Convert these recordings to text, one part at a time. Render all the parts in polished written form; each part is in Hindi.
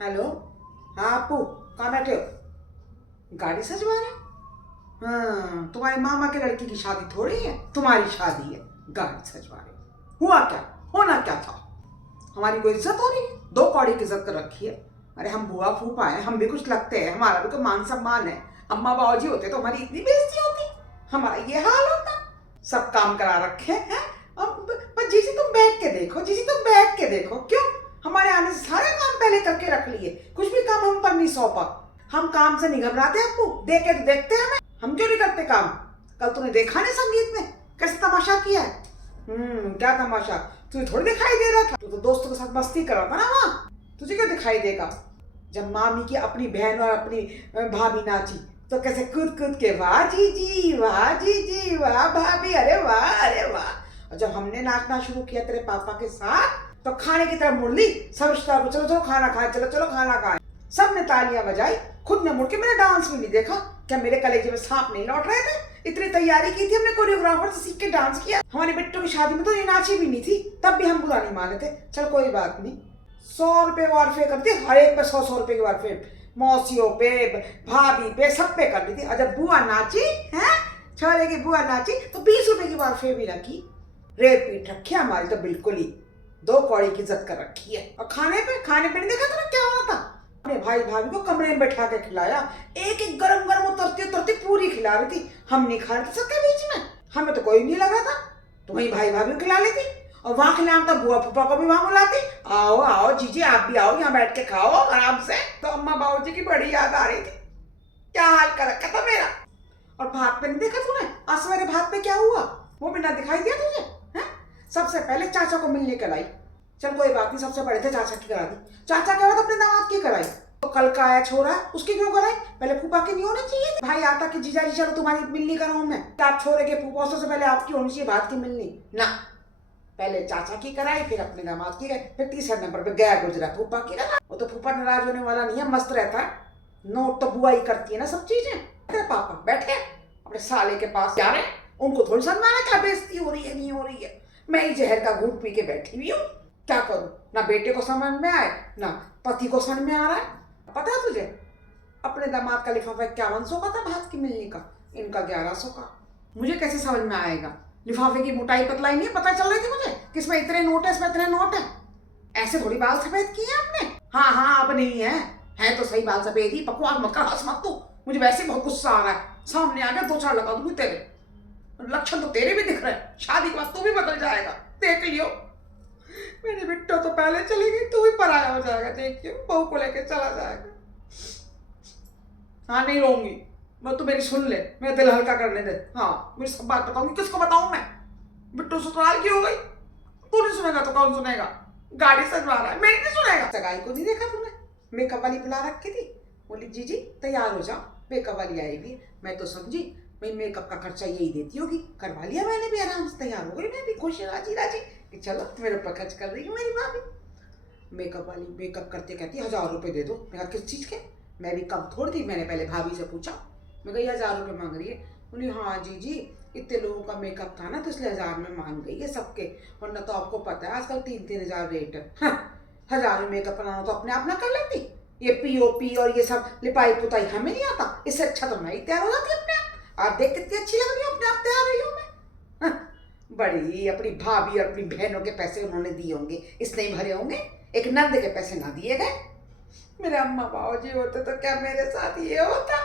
हेलो। हाँ अपू, कहाँ बैठे हो? गाड़ी सजवा रहे हो? हाँ, तुम्हारे मामा के लड़की की शादी थोड़ी है, तुम्हारी शादी है, गाड़ी सजवा रहे हो। हुआ क्या? होना क्या था? हमारी कोई इज्जत हो रही है? दो कौड़ी की इज्जत कर रखी है। अरे हम बुआ फूफा हैं, हम भी कुछ लगते हैं, हमारा भी तो मान सम्मान है। अम्मा बाबूजी होते तो हमारी इतनी बेइज्जती होती, हमारा ये हाल होता। सब काम करा रखे हैं। अब पर जीजी तुम बैठ के देखो, जीजी तुम बैठ के देखो। क्यों? हमारे आने से सारे काम पहले करके रख लिए, कुछ भी काम हम पर नहीं सौंपा। हम काम से नहीं घबराते अप्पू, देखे तो देखते हैं हमें, हम क्यों नहीं करते काम? कल तूने देखा नहीं संगीत में कैसे तमाशा किया है? क्या तमाशा? तुझे थोड़ी दिखाई दे रहा था, तू तो दोस्तों के साथ मस्ती कर रहा था ना वहाँ। तुझे क्या दिखाई देगा? जब मामी की अपनी बहन और अपनी भाभी नाची तो कैसे कूद कूद के वाह जीजी, वाह जीजी, वाह भाभी, अरे वाह, अरे वाह। और जब हमने नाचना शुरू किया तेरे पापा के साथ तो खाने की तरफ मुड़ ली, सब रिश्तेदार को चलो चलो खाना खाए, चलो चलो खाना खाए। सबने तालियां बजाई, खुद ने मुड़ के मेरा डांस भी नहीं देखा। क्या मेरे कलेजे में सांप नहीं लौट रहे थे? इतनी तैयारी की थी हमने, कोरियोग्राफर से सीख के डांस किया। हमारे बेटों की शादी में तो ये नाची भी नहीं थी, तब भी हम बुरा नहीं माने थे। चल कोई बात नहीं, 100 रुपए वारफे करती, हर एक पे 100 100 रुपए की वारफे, मौसियों पे, भाभी पे, सब पे कर ली थी। और जब बुआ नाची है, छोरे की बुआ नाची तो 20 रुपए की वारफे भी रखी। रेट पीट रखी हमारी तो बिल्कुल ही, दो कौड़ी की इज्जत कर रखी है। और खाने पे नहीं देखा था क्या हो रहा था? अपने भाई भाभी को कमरे में बैठा के खिलाया, एक एक गरम गरम उतरती उतरती पूरी खिला रही थी। हम नहीं खा रहे थे सबके बीच में, हमें तो कोई नहीं लगा था। तुम्हें भाई भाभी को खिला लेती और वहां खिलाना था, बुआ फूफा को भी वहां बुलाती। आओ आओ जीजी, आप भी आओ, यहाँ बैठ के खाओ आराम से। तो अम्मा बाबूजी की बड़ी याद आ रही थी, क्या हाल कर रखा था मेरा। और भात पे नहीं देखा तूने आज सवेरे भात पे क्या हुआ? वो भी ना दिखाई दिया तुझे? है? सबसे पहले चाचा को मिलने कराई। चल कोई बात नहीं, सबसे बड़े थे, चाचा की करा दी। चाचा के बाद अपने दामाद की कराई। तो कल का आया छोरा, उसकी क्यों कराई? पहले फूफा की नहीं होनी चाहिए? भाई आता कि जीजा जी चलो तुम्हारी मिलनी कराऊं मैं, आप छोरे के फूफा से पहले आपकी होनी चाहिए भात की मिलनी ना। पहले चाचा की कराई, फिर अपने दामाद की, फिर तीसरे नंबर पे गया गुजरा फूफा की करा। वो तो फूफा नाराज होने वाला नहीं है, मस्त रहता है। नोट तो बुआ ही करती है ना सब चीजें। तेरे पापा बैठे अपने साले के पास जा रहे हैं, उनको थोड़ी समझाना क्या बेइज्जती हो रही है नहीं हो रही है। मैं ही जहर का घूंट पी के बैठी हुई हूँ, क्या करूँ? ना बेटे को समझ में आए ना पति को समझ में आ रहा है। पता है तुझे अपने दामाद का लिफाफा 5100 का था भात की मिलने का, इनका 1100 का। मुझे कैसे समझ में आएगा? लिफाफे की मोटाई पतलाई नहीं पता चल रही थी मुझे, किसमें इतने नोट है, इसमें इतने नोट है। ऐसे थोड़ी बाल सफेद किए आपने। हाँ हाँ अब नहीं है तो सही बाल सफेद ही, बकवास मत कर, हंस मत तू। मुझे वैसे बहुत गुस्सा आ रहा है, सामने आ गया 2 4 लगा दूंगी तेरे। लक्षण तो तेरे भी दिख रहे हैं, शादी के बाद तू भी बदल जाएगा, देख लियो। मेरी बिट्टो तो पहले चली गई, तू भी पराया हो जाएगा, देखियो बहू को लेके चला जाएगा। हाँ नहीं रोऊंगी मैं, तू मेरी सुन ले, मेरा दिल हल्का करने दे। हाँ मेरी सब बात बताऊंगी, किसको बताऊं मैं? बिट्टू ससुराल की हो गई, तू नहीं सुनेगा तो कौन सुनेगा? गाड़ी सजवा रहा है, मेरी नहीं सुनेगा। सगाई को नहीं देखा तूने? मेकअप वाली बुला रखी थी, बोली जीजी तैयार हो जाओ, मेकअप वाली आई भी। मैं तो समझी भाई मेकअप का खर्चा यही देती होगी, करवा लिया मैंने भी, आराम से तैयार हो गई मैं भी, खुश राजी राजी कि चलो मेरे ऊपर खर्च कर रही है मेरी भाभी। मेकअप वाली मेकअप करते कहती 1000 रुपये दे दो। मैं कहा किस चीज़ के? मैं भी कम थोड़ी थी, मैंने पहले भाभी से पूछा, मैं कही 1000 रुपये मांग रही है। बोली हाँ जी इतने लोगों का मेकअप था ना तो इसलिए 1000 में मांग गई है सबके, वरना तो आपको पता है आजकल 3 3 हजार रेट है। 1000 में मेकअप बनाना तो अपने आप ना कर लेती, ये पीओपी और ये सब लिपाई पुताई हमें नहीं आता, इससे अच्छा तो मैं ही तैयार हो जाती अपने आप देख कितनी अच्छी लग रही हूँ, अपने आप तैयार रही हूँ मैं। बड़ी अपनी भाभी और अपनी बहनों के पैसे उन्होंने दिए होंगे, इसने ही भरे होंगे, एक नंद के पैसे ना दिए गए। मेरे अम्मा बाबूजी होते तो क्या मेरे साथ ये होता?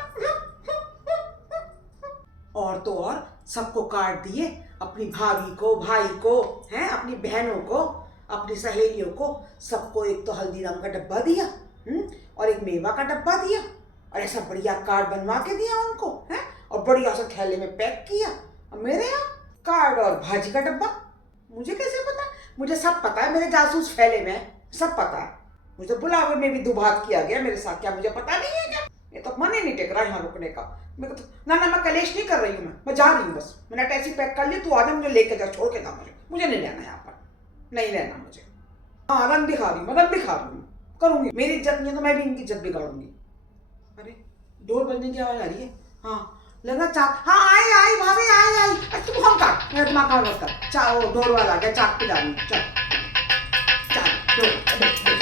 और तो और सबको कार्ड दिए, अपनी भाभी को, भाई को, हैं अपनी बहनों को, अपनी सहेलियों को, सबको एक तो हल्दीराम का डब्बा दिया, और एक मेवा का डब्बा दिया, और ऐसा बढ़िया कार्ड बनवा के दिया उनको, हैं और बढ़िया सा थैले में पैक किया। और मेरे यहाँ कार्ड और भाजी का डब्बा, मुझे कैसे पता? मुझे सब पता है, मेरे जासूस फैले में सब पता है। मुझे बुलावे में भी दुबात किया गया मेरे साथ, क्या मुझे पता नहीं है क्या? ये तो मन ही नहीं टेक रहा यहाँ रुकने का। मेरे को तो ना मैं कलेश नहीं कर रही हूँ, मैं जा रही हूँ बस, मैंने टैक्सी पैक कर ली, तू आजा मुझे लेके जा, छोड़ के ना मुझे नहीं रहना यहाँ पर, नहीं रहना मुझे। हाँ रंग दिखा रही हूँ, मैं रंग दिखा रही हूँ, करूँगी, मेरी इज्जत नहीं है तो मैं भी इनकी इज्जत बिगाड़ूंगी। अरे डोर बजने की आवाज आ रही है, हाँ लगा चाक, हाँ आई भाभी आई। तू हम काट, मेरा दिमाग खराब मत कर, डोर वाला आ गया, चाक पे जा रही हूँ, चल चाक डोर